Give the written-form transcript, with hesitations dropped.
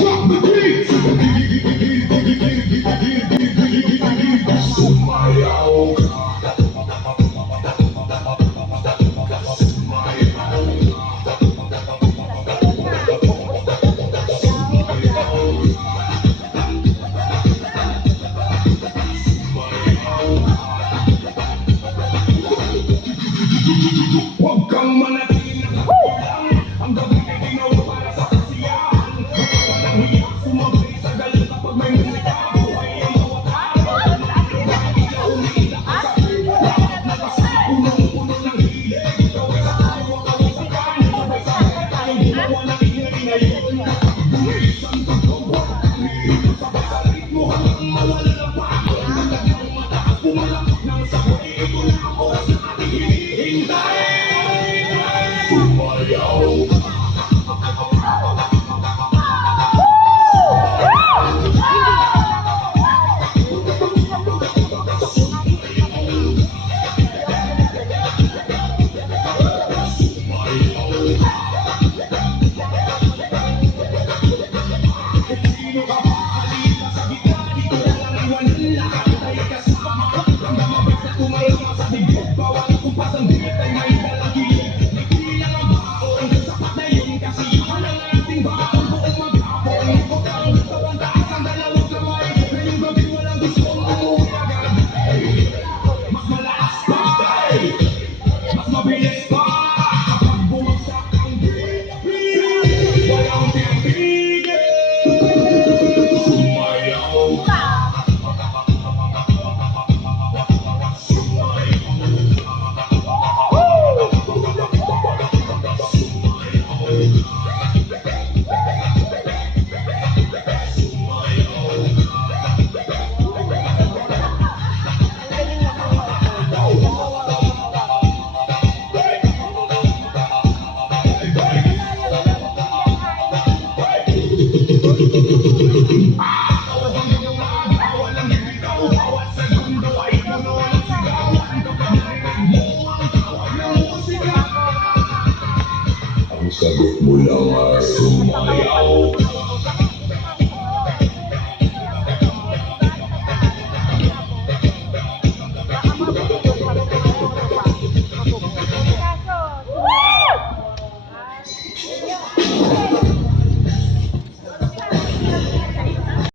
Drop the beat! Sumayaw ka. Huwag kang manatili na kakulang. Ang gawin ay ginawa para sa kasiyahan. Walang hiya, sumabay sa galang kapag may musika. Buhay ang bawat araw. Dahil na umiiyak ka sa lahat na basta. Punong-puno ng hilig. Ikaw ay sa tayo ang kawasakan. Sabay-sabay tayong gumawa ng ingay ngayon. Buwisan pagkawag kami. Sabay sa ritmo hanggang mawala ng pagod. Talagang mataas pumalakpak ng sabay. Ito na ang oras na ating hinihintay. Sumayaw. Sino ka ba? Halika sa gitna. Dito lang iwanan lahat. Tayo kasama. Ang damabas na tumalama sa dibdib. Bawat kumpas ang bigat ay may dalang kilig. Nagpili lang ang baon. Sapat na yun kasi halang ang ating baon. Buong maghapon. Ikot ang tawantaas ang dalawang kamay. Ngayong gabi walang gustong umuwi agad. Mas malakas pa. Mas mabilis pa. Kapag bumagsak ang beat. Walang titigil. Sumayaw. Ang sagot mo lang ay sumayaw.